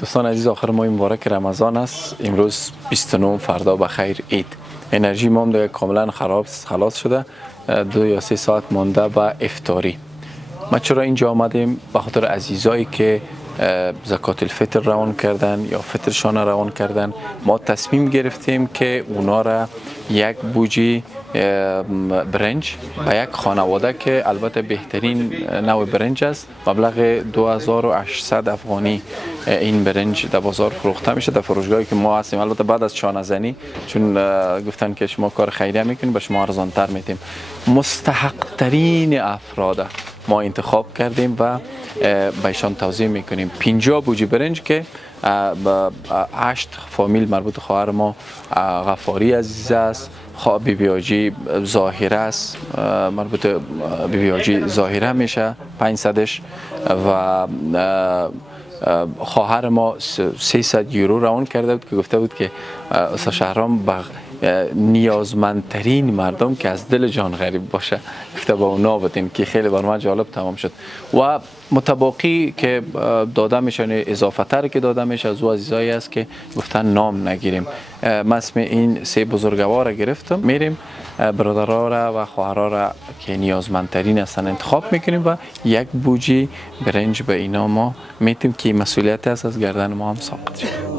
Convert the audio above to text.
دوستان عزیز، آخر ماه مبارک رمضان است. امروز 29، فردا بخیر عید. انرژی ما هم دیگه کاملا خلاص شده. 2 یا 3 ساعت مانده به افطاری. ما چرا اینجا آمدیم؟ به خاطر عزیزایی که زکات الفطر روان کردن یا فطرشان روان کردن. ما تصمیم گرفتیم که اونا را یک بوجی برنج به یک خانواده که البته بهترین نوع برنج است، مبلغ 2800 افغانی این برنج در بازار فروخته میشه، در فروشگاهی که ما هستیم. البته بعد از چانه زنی، چون گفتن که شما کار خیریه میکنید به شما ارزان تر میتیم. مستحق ترین افراد ما انتخاب کردیم و به ایشان توضیح میکنیم. 50 بوجی برنج که 8 فامیل مربوط خواهر ما غفاری عزیز است، بیبی حاجی ظاهره است، مربوط بیبی حاجی ظاهره میشه 500ش، و خواهر ما 300 یورو روان کرده بود که گفته بود که استاد شهرام نیازمندترین مردم که از دل جان غریب باشه گفته با اونا بدین، که خیلی بر من جالب تمام شد. و متباقی که داده میشه، اضافه تر که داده میشه از او عزیزایی است که گفتن نام نگیریم. من اسم این 3 بزرگوار را گرفتم. میریم برادرها را و خواهرها را که نیازمندترین هستن انتخاب میکنیم و یک بوجی برنج به اینا ما میتیم که مسئولیت است از گردن ما هم ساقط شد.